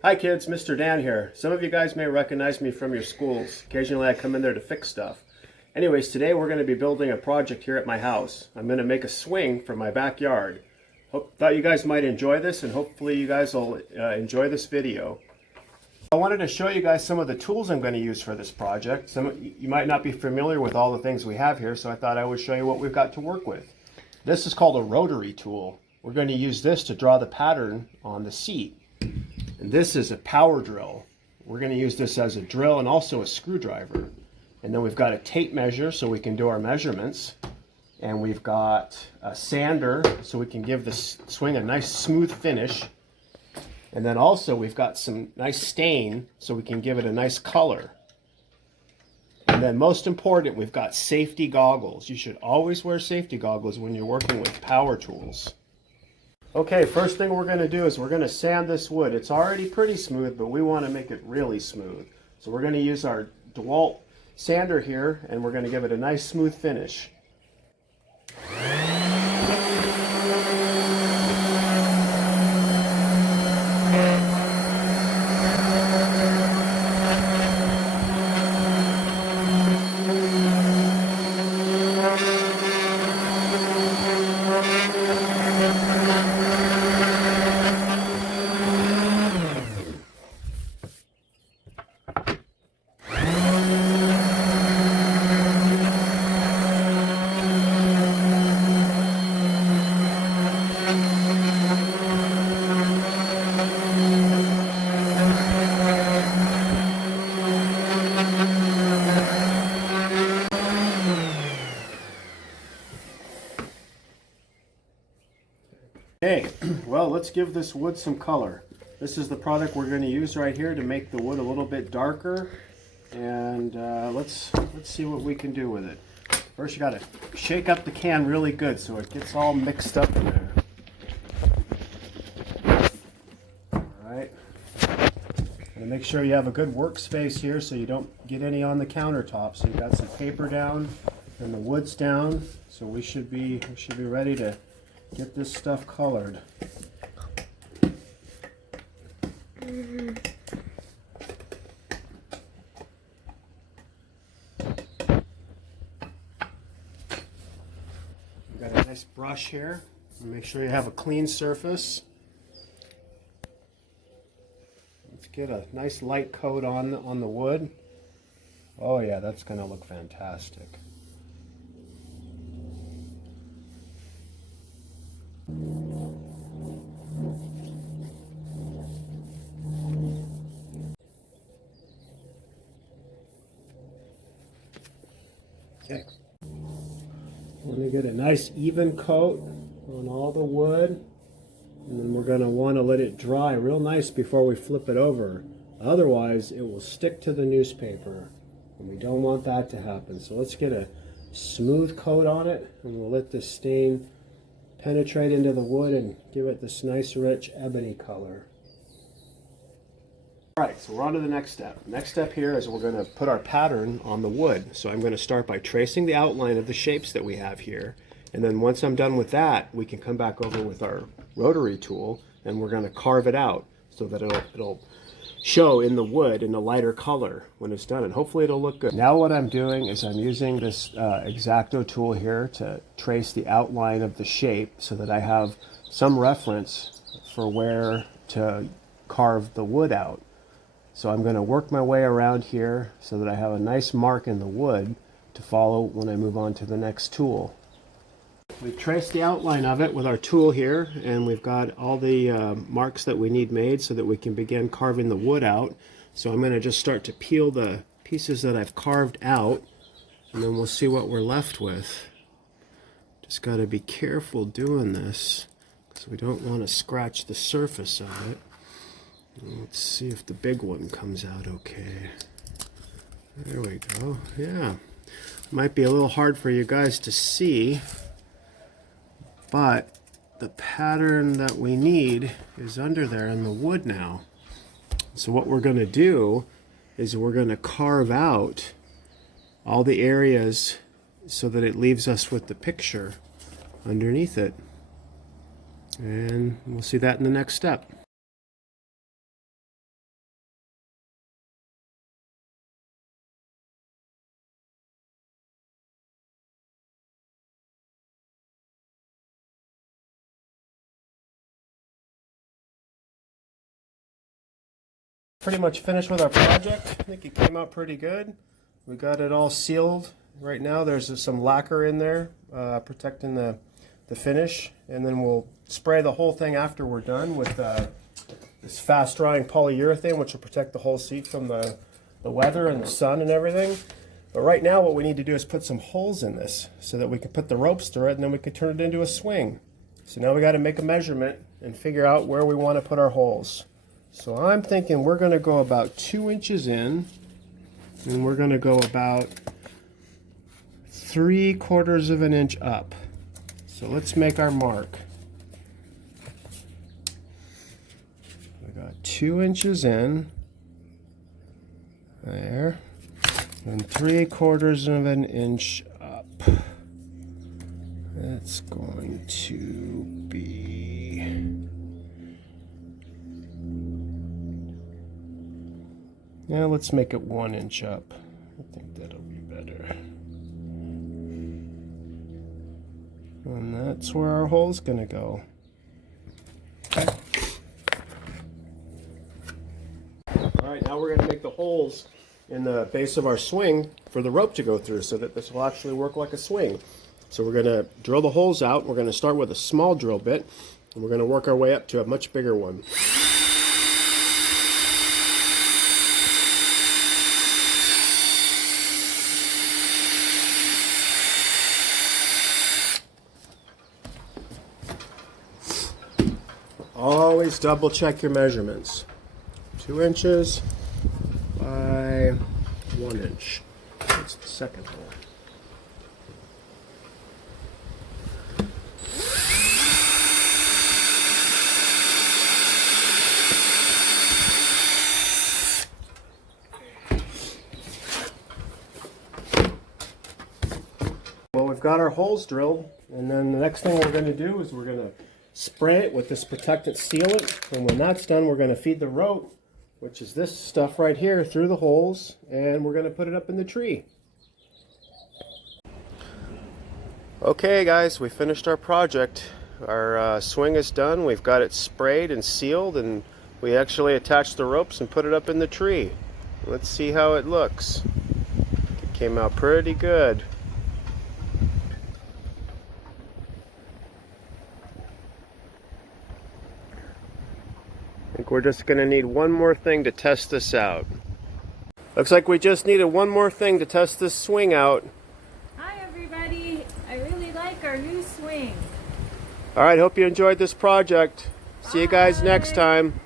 Hi kids, Mr. Dan here. Some of you guys may recognize me from your schools. Occasionally I come in there to fix stuff. Anyways, today we're going to be building a project here at my house. I'm going to make a swing for my backyard. Thought you guys might enjoy this, and hopefully you guys will enjoy this video. I wanted to show you guys some of the tools I'm going to use for this project. You might not be familiar with all the things we have here, so I thought I would show you what we've got to work with. This is called a rotary tool. We're going to use this to draw the pattern on the seat. And this is a power drill. We're going to use this as a drill and also a screwdriver. And then we've got a tape measure so we can do our measurements. And we've got a sander so we can give the swing a nice smooth finish. And then also we've got some nice stain so we can give it a nice color. And then most important, we've got safety goggles. You should always wear safety goggles when you're working with power tools. Okay, first thing we're going to do is we're going to sand this wood. It's already pretty smooth, but we want to make it really smooth. So we're going to use our DeWalt sander here, and we're going to give it a nice smooth finish. Okay, well, let's give this wood some color. This is the product we're going to use right here to make the wood a little bit darker. And let's see what we can do with it. First, you got to shake up the can really good so it gets all mixed up in there. All right. And make sure you have a good workspace here so you don't get any on the countertop. So you've got some paper down and the wood's down. So we should be ready to get this stuff colored. We've got a nice brush here. Make sure you have a clean surface. Let's get a nice light coat on the wood. Oh yeah, that's going to look fantastic. Okay. We're going to get a nice even coat on all the wood, and then we're going to want to let it dry real nice before we flip it over. Otherwise, it will stick to the newspaper, and we don't want that to happen. So let's get a smooth coat on it, and we'll let the stain penetrate into the wood and give it this nice rich ebony color. Alright, so we're on to the next step. Next step here is we're going to put our pattern on the wood. So I'm going to start by tracing the outline of the shapes that we have here. And then once I'm done with that, we can come back over with our rotary tool and we're going to carve it out so that it'll show in the wood in a lighter color when it's done, and hopefully it'll look good. Now what I'm doing is I'm using this X-Acto tool here to trace the outline of the shape so that I have some reference for where to carve the wood out. So I'm going to work my way around here so that I have a nice mark in the wood to follow when I move on to the next tool. We've traced the outline of it with our tool here, and we've got all the marks that we need made so that we can begin carving the wood out. So I'm going to just start to peel the pieces that I've carved out, and then we'll see what we're left with. Just got to be careful doing this because we don't want to scratch the surface of it. Let's see if the big one comes out okay. There we go. Yeah. Might be a little hard for you guys to see, but the pattern that we need is under there in the wood now. So what we're going to do is we're going to carve out all the areas so that it leaves us with the picture underneath it. And we'll see that in the next step. Pretty much finished with our project. I think it came out pretty good. We got it all sealed. Right now there's some lacquer in there protecting the finish, and then we'll spray the whole thing after we're done with this fast drying polyurethane, which will protect the whole seat from the weather and the sun and everything. But right now what we need to do is put some holes in this so that we can put the ropes through it, and then we can turn it into a swing. So now we got to make a measurement and figure out where we want to put our holes. So I'm thinking we're going to go about 2 inches in, and we're going to go about 3/4 of an inch up. So let's make our mark. We got 2 inches in, there, and 3/4 of an inch up. That's going to be, yeah, let's make it 1 inch up. I think that'll be better. And that's where our hole's gonna go. Alright, now we're gonna make the holes in the base of our swing for the rope to go through so that this will actually work like a swing. So we're gonna drill the holes out. We're gonna start with a small drill bit, and we're gonna work our way up to a much bigger one. Always double check your measurements. 2 inches by 1 inch. That's the second hole. Well, we've got our holes drilled, and then the next thing we're going to do is we're going to spray it with this protectant sealant, and when that's done we're going to feed the rope, which is this stuff right here, through the holes, and we're going to put it up in the tree. Okay guys, we finished our project. Our swing is done. We've got it sprayed and sealed, and we actually attached the ropes and put it up in the tree. Let's see how it looks. It came out pretty good. I think we're just going to need one more thing to test this out. Looks like we just needed one more thing to test this swing out. Hi everybody, I really like our new swing. Alright, hope you enjoyed this project. See you guys next time.